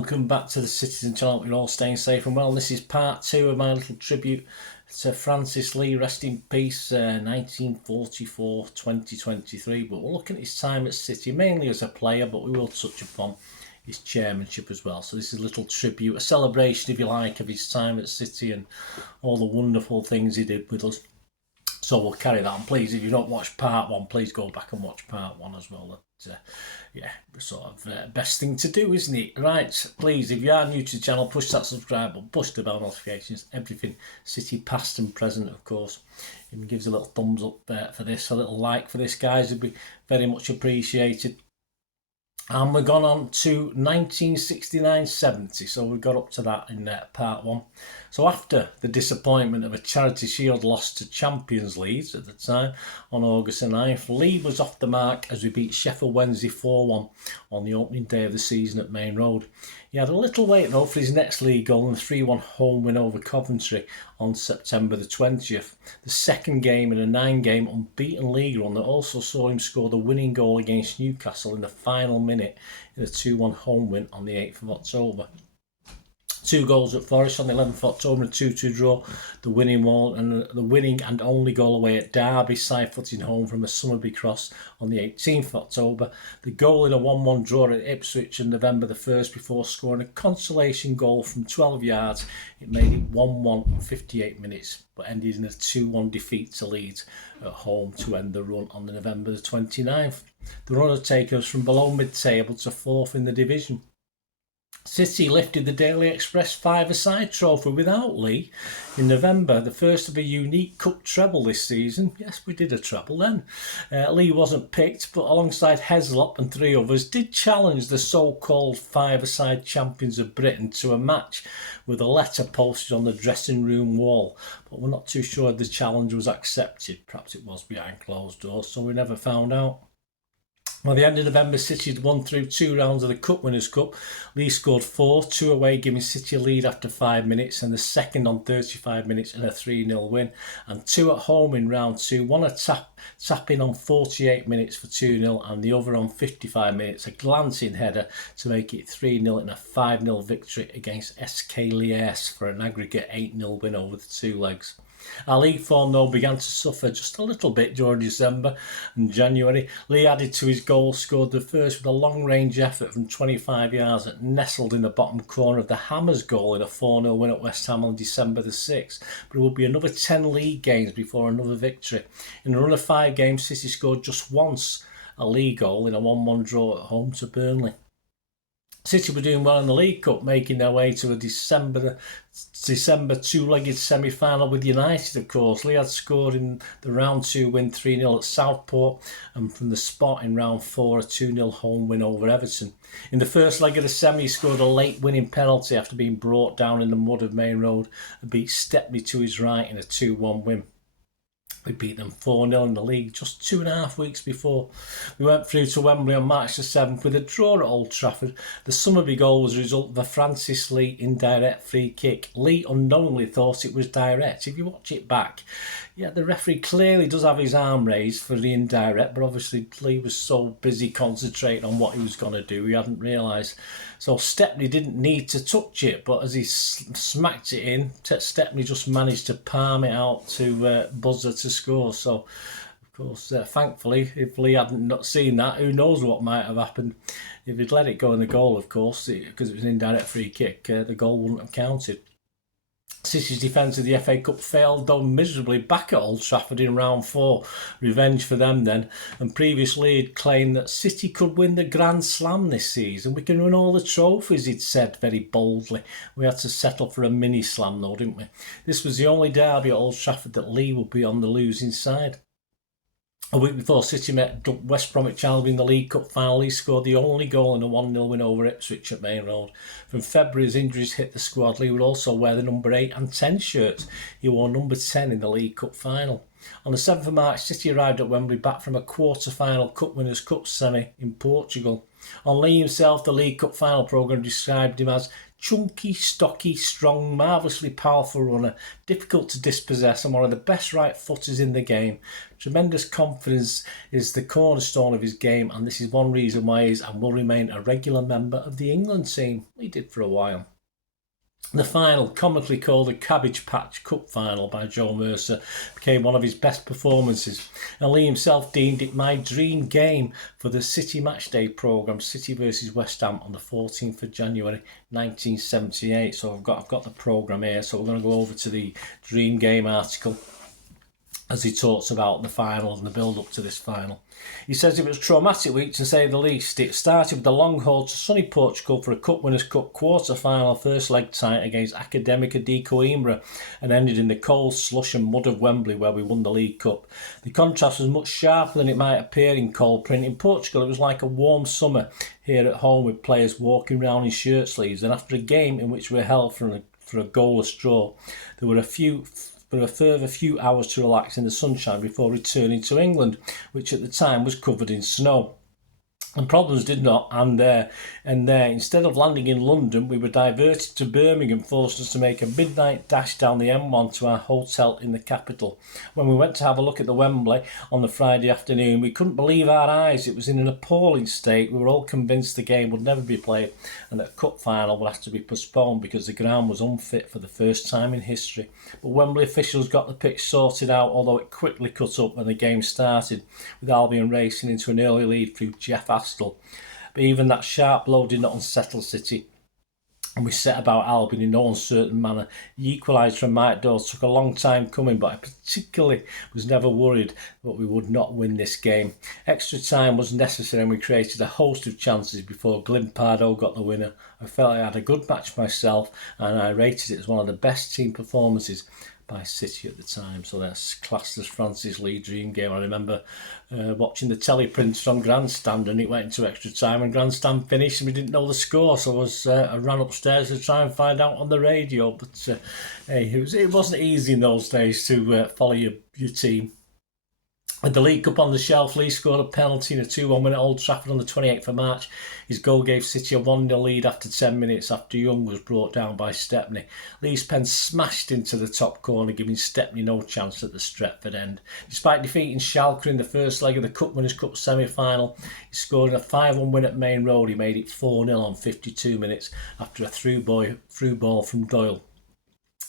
welcome back to the Citizen channel. You're all staying safe and well. This is part 2 of my little tribute to Francis Lee, rest in peace, 1944-2023. But we're looking at his time at City, mainly as a player, but we will touch upon his chairmanship as well. So this is a little tribute, a celebration, if you like, of his time at City and all the wonderful things he did with us. So we'll carry that on. Please, if you've not watched part 1, please go back and watch part 1 as well. Yeah, sort of best thing to do, isn't it? Right, please, if you are new to the channel, push that subscribe button, push the bell notifications, everything City past and present, of course. If you give us a little thumbs up for this, a little like for this, guys, would be very much appreciated. And we've gone on to 1969-70, so we got up to that in part 1. So after the disappointment of a Charity Shield loss to Champions Leeds at the time on August the 9th, Lee was off the mark as we beat Sheffield Wednesday 4-1 on the opening day of the season at Main Road. He had a little wait though for his next league goal and a 3-1 home win over Coventry on September the 20th. The second game in a 9-game unbeaten league run that also saw him score the winning goal against Newcastle in the final minute in a 2-1 home win on the 8th of October. 2 goals at Forest on the 11th of October, a 2-2 draw, the winning and only goal away at Derby, side-footing home from a Summerby cross on the 18th of October, the goal in a 1-1 draw at Ipswich on November the 1st before scoring a consolation goal from 12 yards. It made it 1-1 in 58 minutes, but ended in a 2-1 defeat to Leeds at home to end the run on November the 29th. The run had taken us from below mid-table to 4th in the division. City lifted the Daily Express 5-a-side trophy without Lee in November, the first of a unique cup treble this season. Yes, we did a treble then. Lee wasn't picked, but alongside Heslop and 3 others, did challenge the so-called 5-a-side champions of Britain to a match with a letter posted on the dressing room wall. But we're not too sure if the challenge was accepted. Perhaps it was behind closed doors, so we never found out. By the end of November, City had won through 2 rounds of the Cup Winners' Cup. Lee scored 4, 2 away, giving City a lead after 5 minutes, and the second on 35 minutes in a 3-0 win, and 2 at home in round 2, one a tap-in on 48 minutes for 2-0, and the other on 55 minutes, a glancing header to make it 3-0 in a 5-0 victory against SK Liège for an aggregate 8-0 win over the 2 legs. Our league form though began to suffer just a little bit during December and January. Lee added to his goal, scored the first with a long range effort from 25 yards that nestled in the bottom corner of the Hammers goal in a 4-0 win at West Ham on December the 6th. But it would be another 10 league games before another victory. In a run of 5 games, City scored just once a league goal in a 1-1 draw at home to Burnley. City were doing well in the League Cup, making their way to a December 2-legged semi-final with United, of course. Lee had scored in the round 2 win 3-0 at Southport, and from the spot in round 4 a 2-0 home win over Everton. In the first leg of the semi, he scored a late winning penalty after being brought down in the mud of Main Road and beat Stepney to his right in a 2-1 win. We beat them 4-0 in the league just 2.5 weeks before. We went through to Wembley on March the 7th with a draw at Old Trafford. The Summerby goal was a result of a Francis Lee indirect free kick. Lee unknowingly thought it was direct. If you watch it back, yeah, the referee clearly does have his arm raised for the indirect, but obviously Lee was so busy concentrating on what he was going to do, he hadn't realised. So Stepney didn't need to touch it, but as he smacked it in, Stepney just managed to palm it out to Buzzer to score. So, of course, thankfully, if Lee hadn't not seen that, who knows what might have happened. If he'd let it go in the goal, of course, because it was an indirect free kick, the goal wouldn't have counted. City's defence of the FA Cup failed though miserably back at Old Trafford in round 4. Revenge for them then. And previously he'd claimed that City could win the Grand Slam this season. We can win all the trophies, he'd said very boldly. We had to settle for a mini slam though, didn't we? This was the only derby at Old Trafford that Lee would be on the losing side. A week before City met West Bromwich Albion in the League Cup final, he scored the only goal in a 1-0 win over Ipswich at Main Road. From February, as injuries hit the squad, Lee would also wear the number 8 and 10 shirts. He wore number 10 in the League Cup final. On the 7th of March, City arrived at Wembley back from a quarter-final Cup Winners' Cup semi in Portugal. On Lee himself, the League Cup final programme described him as chunky, stocky, strong, marvellously powerful runner, difficult to dispossess and one of the best right footers in the game. Tremendous confidence is the cornerstone of his game, and this is one reason why he is and will remain a regular member of the England team. He did for a while. The final, comically called the Cabbage Patch Cup final by Joe Mercer, became one of his best performances, and Lee himself deemed it my dream game for the City Matchday programme, City versus West Ham on the 14th of January 1978. So I've got the programme here, so we're going to go over to the dream game article as he talks about the final and the build-up to this final. He says it was a traumatic week to say the least. It started with the long haul to sunny Portugal for a Cup Winners' Cup quarter-final first leg tie against Académica de Coimbra and ended in the cold slush and mud of Wembley where we won the League Cup. The contrast was much sharper than it might appear in cold print. In Portugal it was like a warm summer here at home with players walking around in shirt sleeves, and after a game in which we were held for a goalless draw, there were a further few hours to relax in the sunshine before returning to England, which at the time was covered in snow. And problems did not end there. Instead of landing in London, we were diverted to Birmingham, forced us to make a midnight dash down the M1 to our hotel in the capital. When we went to have a look at the Wembley on the Friday afternoon, we couldn't believe our eyes. It was in an appalling state. We were all convinced the game would never be played and that a cup final would have to be postponed because the ground was unfit for the first time in history. But Wembley officials got the pitch sorted out, although it quickly cut up when the game started, with Albion racing into an early lead through Jeff Astle. But even that sharp blow did not unsettle City, and we set about Albion in no uncertain manner. The equaliser from Mike Dawes took a long time coming, but I particularly was never worried that we would not win this game. Extra time was necessary and we created a host of chances before Glimpardo got the winner. I felt I had a good match myself and I rated it as one of the best team performances by City at the time. So that's classed as Francis Lee dream game. I remember watching the teleprints from Grandstand, and it went into extra time and Grandstand finished and we didn't know the score, so I ran upstairs to try and find out on the radio. But hey, it wasn't easy in those days to follow your team. With the League Cup on the shelf, Lee scored a penalty in a 2-1 win at Old Trafford on the 28th of March. His goal gave City a 1-0 lead after 10 minutes after Young was brought down by Stepney. Lee's pen smashed into the top corner, giving Stepney no chance at the Stretford end. Despite defeating Schalke in the first leg of the Cup Winners' Cup semi-final, he scored in a 5-1 win at Main Road. He made it 4-0 on 52 minutes after a through ball from Doyle.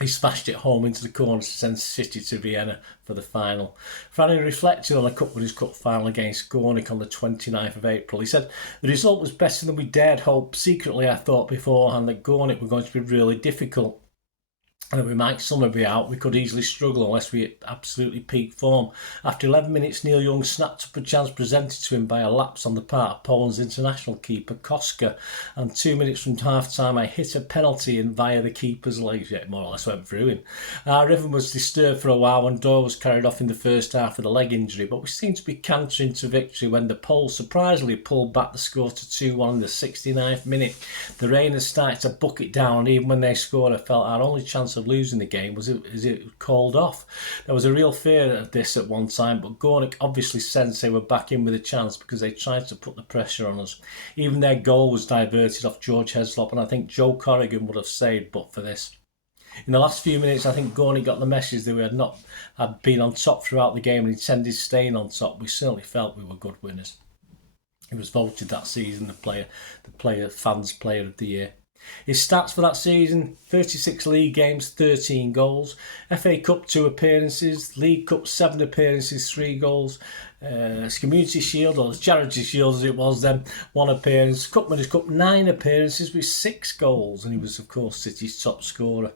He smashed it home into the corner to send City to Vienna for the final. Franny reflected on a Cup Winners' Cup final against Gornik on the 29th of April. He said, "The result was better than we dared hope. Secretly, I thought beforehand that Gornik were going to be really difficult, and that we might somewhere be out. We could easily struggle unless we absolutely peak form." After 11 minutes, Neil Young snapped up a chance presented to him by a lapse on the part of Poland's international keeper, Koska. And 2 minutes from half-time, I hit a penalty in via the keeper's legs. Yeah, more or less went through him. Our rhythm was disturbed for a while when Doyle was carried off in the first half with a leg injury, but we seemed to be cantering to victory when the Poles surprisingly pulled back the score to 2-1 in the 69th minute. The rain had started to bucket down, and even when they scored, I felt our only chance of losing the game was it called off. There was a real fear of this at one time, but Gornik obviously sensed they were back in with a chance because they tried to put the pressure on us. Even their goal was diverted off George Heslop, and I think Joe Corrigan would have saved but for this. In the last few minutes, I think Gornik got the message that we had been on top throughout the game and intended staying on top. We certainly felt we were good winners. He was voted that season the fans player of the year. His stats for that season: 36 league games, 13 goals. FA Cup 2 appearances, League Cup 7 appearances, 3 goals. Community Shield, or the Charity Shield as it was then, 1 appearance. Cup Winners' Cup 9 appearances with 6 goals, and he was of course City's top scorer.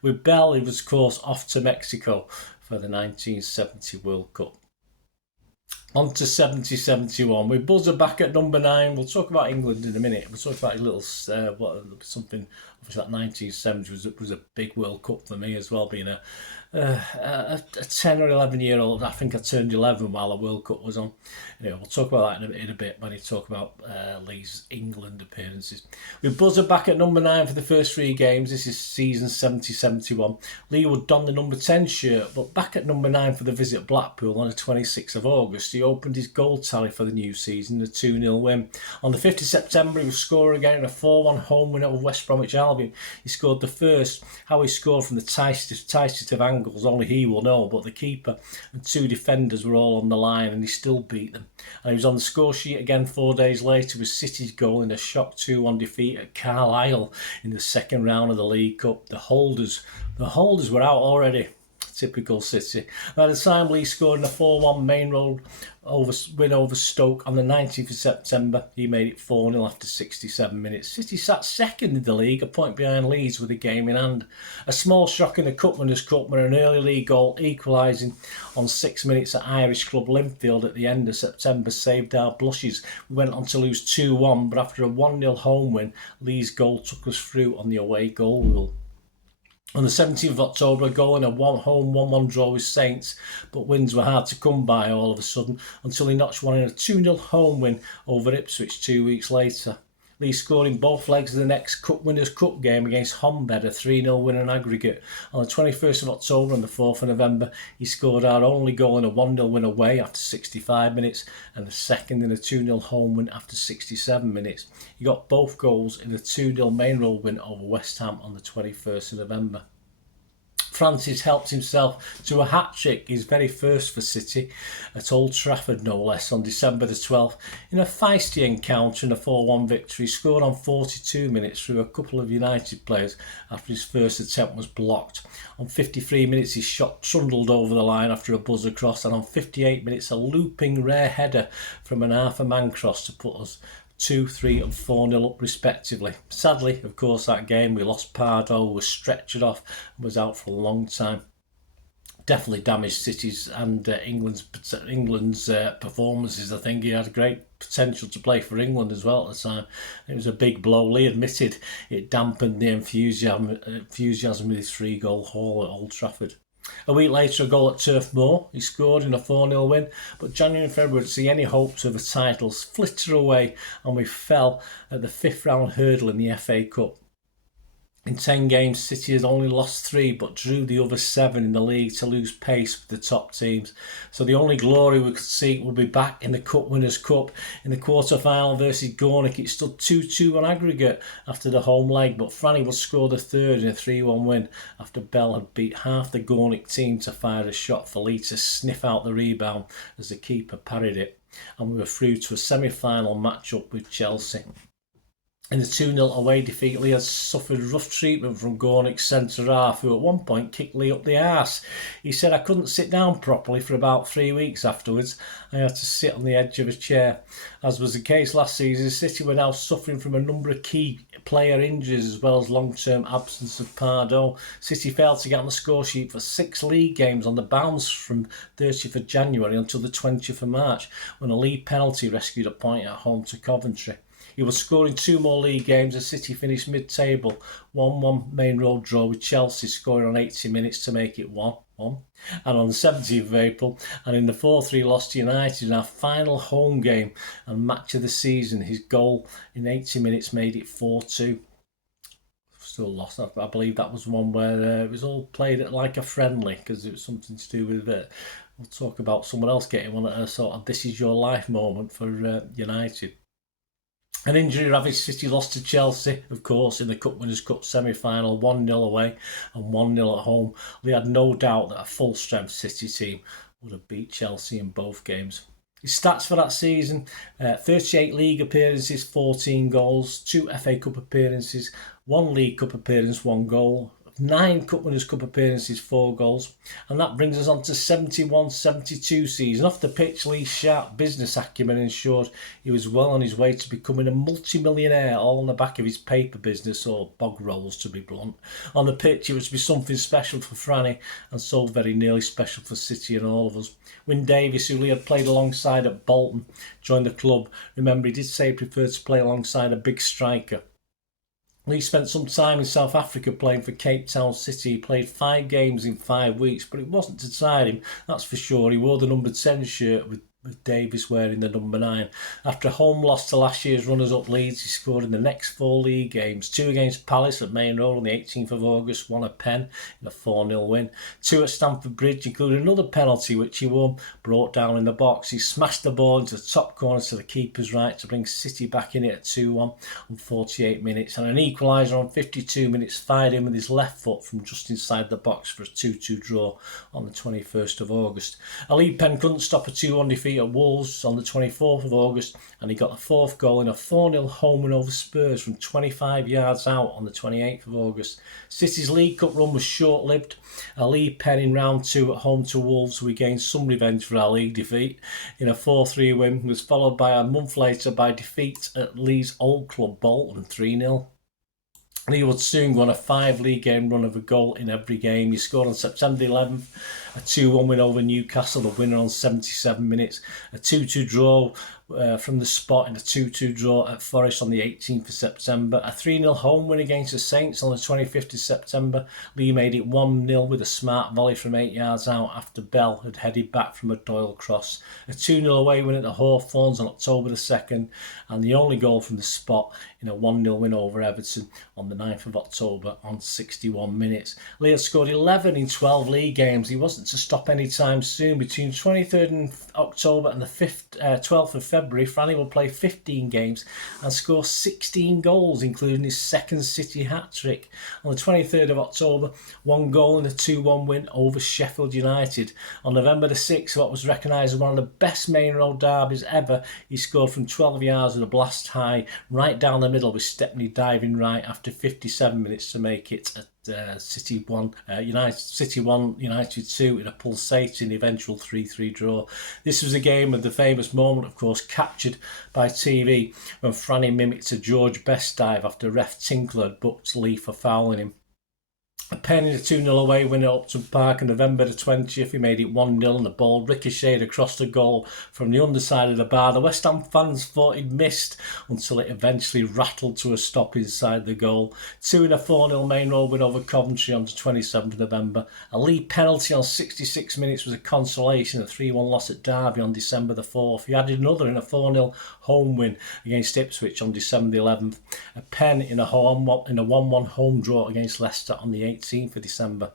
With Bell, he was of course off to Mexico for the 1970 World Cup. On to 70-71. We buzzer back at number 9. We'll talk about England in a minute. We'll talk about a little something. Obviously, that 1970 was a big World Cup for me as well, being a a 10 or 11-year-old. I think I turned 11 while the World Cup was on. Anyway, we'll talk about that in a bit when we talk about Lee's England appearances. With Buzzer back at number 9 for the first 3 games. This is season 70-71. Lee would don the number 10 shirt, but back at number 9 for the visit at Blackpool on the 26th of August, he opened his goal tally for the new season, a 2-0 win. On the 5th of September, he was scorer again in a 4-1 home win over West Bromwich Albion. He scored the first. How he scored from the tightest of angles, only he will know, but the keeper and 2 defenders were all on the line and he still beat them. And he was on the score sheet again 4 days later with City's goal in a shock 2-1 defeat at Carlisle in the second round of the League Cup. The holders were out already. Typical City. By the time Lee scored in a 4-1 main road win over Stoke on the 19th of September, he made it 4-0 after 67 minutes. City sat second in the league, a point behind Leeds with a game in hand. A small shock in the Cup Winners' Cup when an early league goal equalising on 6 minutes at Irish club Linfield at the end of September saved our blushes. We went on to lose 2-1, but after a 1-0 home win, Lee's goal took us through on the away goal rule. On the 17th of October, a goal in a home 1-1 draw with Saints, but wins were hard to come by all of a sudden until he notched one in a 2-0 home win over Ipswich 2 weeks later. Lee scored in both legs of the next Cup Winners' Cup game against Hammond, a 3-0 win in aggregate. On the 21st of October and the 4th of November, he scored our only goal in a 1-0 win away after 65 minutes and the second in a 2-0 home win after 67 minutes. He got both goals in a 2-0 main road win over West Ham on the 21st of November. Francis helped himself to a hat-trick, his very first for City, at Old Trafford no less, on December the 12th, in a feisty encounter and a 4-1 victory. He scored on 42 minutes through a couple of United players after his first attempt was blocked. On 53 minutes his shot trundled over the line after a buzzer cross, and on 58 minutes a looping rare header from an half-a-man cross to put us 2, 3 and 4-0 up respectively. Sadly, of course, that game we lost Pardo, who was stretchered off and was out for a long time. Definitely damaged City's and England's performances. I think he had great potential to play for England as well at the time. It was a big blow. Lee admitted it dampened the enthusiasm with his 3-goal haul at Old Trafford. A week later, a goal at Turf Moor. He scored in a 4-0 win, but January and February to see any hopes of a title flitter away, and we fell at the 5th round hurdle in the FA Cup. In 10 games, City had only lost 3 but drew the other 7 in the league to lose pace with the top teams. So the only glory we could seek would be back in the Cup Winners' Cup. In the quarter-final versus Gornick, it stood 2-2 on aggregate after the home leg, but Franny would score the third in a 3-1 win after Bell had beat half the Gornick team to fire a shot for Lee to sniff out the rebound as the keeper parried it. And we were through to a semi-final match-up with Chelsea. In the 2-0 away defeat, Lee had suffered rough treatment from Gornick's centre-half, who at one point kicked Lee up the arse. He said, "I couldn't sit down properly for about 3 weeks afterwards. I had to sit on the edge of a chair." As was the case last season, City were now suffering from a number of key player injuries as well as long-term absence of Pardo. City failed to get on the score sheet for 6 league games on the bounce from 30th of January until the 20th of March, when a league penalty rescued a point at home to Coventry. He was scoring 2 more league games as City finished mid-table, 1-1 main road draw with Chelsea, scoring on 80 minutes to make it 1-1. And on the 17th of April, and in the 4-3 loss to United in our final home game and match of the season, his goal in 80 minutes made it 4-2. Still lost. I believe that was one where it was all played at like a friendly, because it was something to do with it. We'll talk about someone else getting one at a sort of this is your life moment for United. An injury-ravaged City lost to Chelsea, of course, in the Cup Winners' Cup semi-final, 1-0 away and 1-0 at home. We had no doubt that a full-strength City team would have beat Chelsea in both games. His stats for that season, 38 league appearances, 14 goals, 2 FA Cup appearances, 1 League Cup appearance, 1 goal, 9 Cup Winners' Cup appearances, 4 goals. And that brings us on to 71-72 season. Off the pitch, Lee's sharp business acumen ensured he was well on his way to becoming a multi-millionaire, all on the back of his paper business, or bog rolls to be blunt. On the pitch, it was to be something special for Franny, and so very nearly special for City and all of us. Wyn Davies, who Lee had played alongside at Bolton, joined the club. Remember, he did say he preferred to play alongside a big striker. Lee spent some time in South Africa playing for Cape Town City. He played 5 games in 5 weeks, but it wasn't to tide him, that's for sure. He wore the number 10 shirt with Davis wearing the number 9. After a home loss to last year's runners-up Leeds, he scored in the next 4 league games. 2 against Palace at Main Road on the 18th of August, 1 at Penn in a 4-0 win. 2 at Stamford Bridge, including another penalty which he won, brought down in the box. He smashed the ball into the top corner to the keeper's right to bring City back in it at 2-1 on 48 minutes. And an equaliser on 52 minutes fired in with his left foot from just inside the box for a 2-2 draw on the 21st of August. Ali Penn couldn't stop a 2-1 defeat at Wolves on the 24th of August, and he got the 4th goal in a 4-0 home win over Spurs from 25 yards out on the 28th of August. City's League Cup run was short-lived. Ali Penn in round 2 at home to Wolves, who gained some revenge for our league defeat in a 4-3 win, was followed by a month later by defeat at Leeds' old club Bolton 3-0. Lee would soon go on a 5 league game run of a goal in every game. He scored on September 11th, a 2-1 win over Newcastle, the winner on 77 minutes, a 2-2 draw from the spot in a 2-2 draw at Forest on the 18th of September, a 3-0 home win against the Saints on the 25th of September. Lee made it 1-0 with a smart volley from 8 yards out after Bell had headed back from a Doyle cross, a 2-0 away win at the Hawthorns on October the 2nd, and the only goal from the spot in a 1-0 win over Everton on the 9th of October on 61 minutes. Lee had scored 11 in 12 league games. He wasn't to stop anytime soon. Between 23rd of October and the 12th of February, Franny will play 15 games and score 16 goals, including his second City hat-trick. On the 23rd of October, 1 goal in a 2-1 win over Sheffield United. On November the 6th, what was recognised as one of the best Main Road derbies ever, he scored from 12 yards with a blast high, right down the middle with Stepney diving right after 57 minutes to make it at City 1, United 2 in a pulsating eventual 3-3 draw. This was a game of the famous moment, of course, captured by TV when Franny mimicked a George Best dive after ref Incl had booked Lee for fouling him. A Penn in a 2-0 away win at Upton Park on November the 20th. He made it 1-0 and the ball ricocheted across the goal from the underside of the bar. The West Ham fans thought he'd missed until it eventually rattled to a stop inside the goal. 2 in a 4-0 Main Road win over Coventry on the 27th of November. A Lee penalty on 66 minutes was a consolation, a 3-1 loss at Derby on December the 4th. He added another in a 4-0 home win against Ipswich on December the 11th. A Penn in a 1-1 home draw against Leicester on the 18th of December.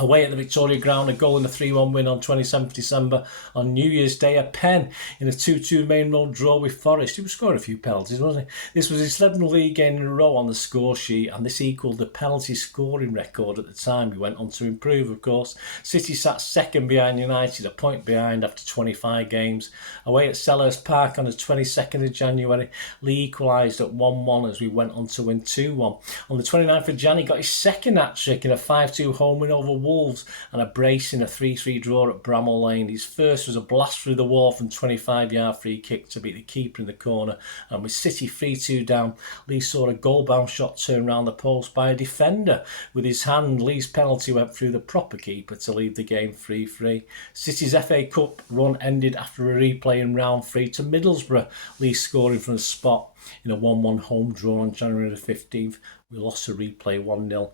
Away at the Victoria Ground, a goal in a 3-1 win on 27th December. On New Year's Day, a Penn in a 2-2 Main Road draw with Forest. He was scoring a few penalties, wasn't he? This was his 11th league game in a row on the score sheet, and this equalled the penalty scoring record at the time. He went on to improve, of course. City sat second behind United, a point behind after 25 games. Away at Selhurst Park on the 22nd of January, Lee equalised at 1-1 as we went on to win 2-1. On the 29th of January, he got his second hat-trick in a 5-2 home win over Wolves and a brace in a 3-3 draw at Bramall Lane. His first was a blast through the wall from 25-yard free kick to beat the keeper in the corner, and with City 3-2 down, Lee saw a goal-bound shot turn round the post by a defender with his hand. Lee's penalty went through the proper keeper to leave the game 3-3. City's FA Cup run ended after a replay in round 3 to Middlesbrough, Lee scoring from the spot in a 1-1 home draw on January the 15th. We lost a replay 1-0.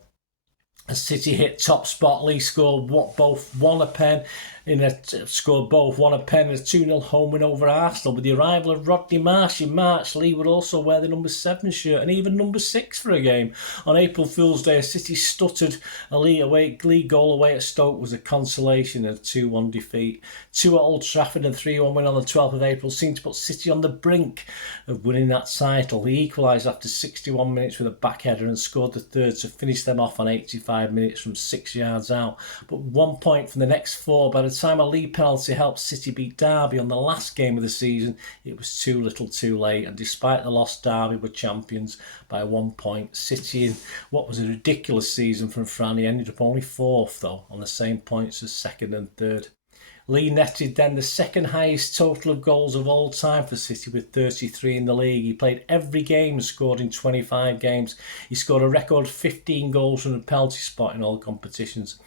As City hit top spot, Lee scored both one a Penn in a 2-0 home win over Arsenal. With the arrival of Rodney Marsh in March, Lee would also wear the number 7 shirt and even number 6 for a game. On April Fool's Day, a City stuttered a Lee goal away at Stoke was a consolation in a 2-1 defeat. 2 at Old Trafford and 3-1 win on the 12th of April seemed to put City on the brink of winning that title. He equalised after 61 minutes with a backheader and scored the third to finish them off on 85 minutes from 6 yards out. But 1 point from the next 4. By the time a Lee penalty helped City beat Derby on the last game of the season, it was too little too late, and despite the loss, Derby were champions by 1 point. City, in what was a ridiculous season from Franny, ended up only 4th though, on the same points as 2nd and 3rd. Lee netted then the second highest total of goals of all time for City with 33 in the league. He played every game and scored in 25 games. He scored a record 15 goals from the penalty spot in all competitions.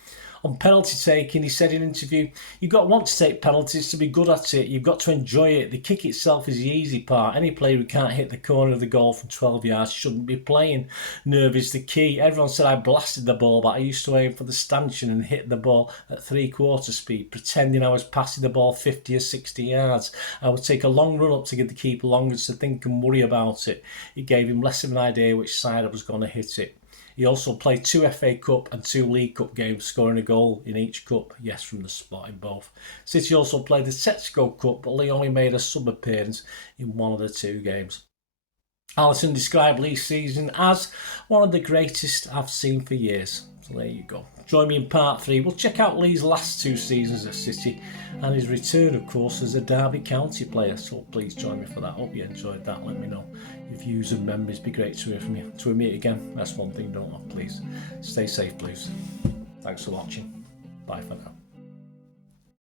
On penalty taking, he said in an interview, you've got to want to take penalties to be good at it. You've got to enjoy it. The kick itself is the easy part. Any player who can't hit the corner of the goal from 12 yards shouldn't be playing. Nerve is the key. Everyone said I blasted the ball, but I used to aim for the stanchion and hit the ball at 3/4 speed, pretending I was passing the ball 50 or 60 yards. I would take a long run up to give the keeper longer to think and worry about it. It gave him less of an idea which side I was going to hit it. He also played 2 FA Cup and 2 League Cup games, scoring a goal in each cup, yes, from the spot in both. City also played the Tesco Cup, but Lee only made a sub-appearance in one of the 2 games. Alisson described Lee's season as one of the greatest I've seen for years. So there you go. Join me in part 3. We'll check out Lee's last 2 seasons at City and his return, of course, as a Derby County player. So please join me for that. Hope you enjoyed that. Let me know your views and memories. Be great to hear from you. Till we meet again, that's one thing, don't I? Please stay safe, please. Thanks for watching. Bye for now.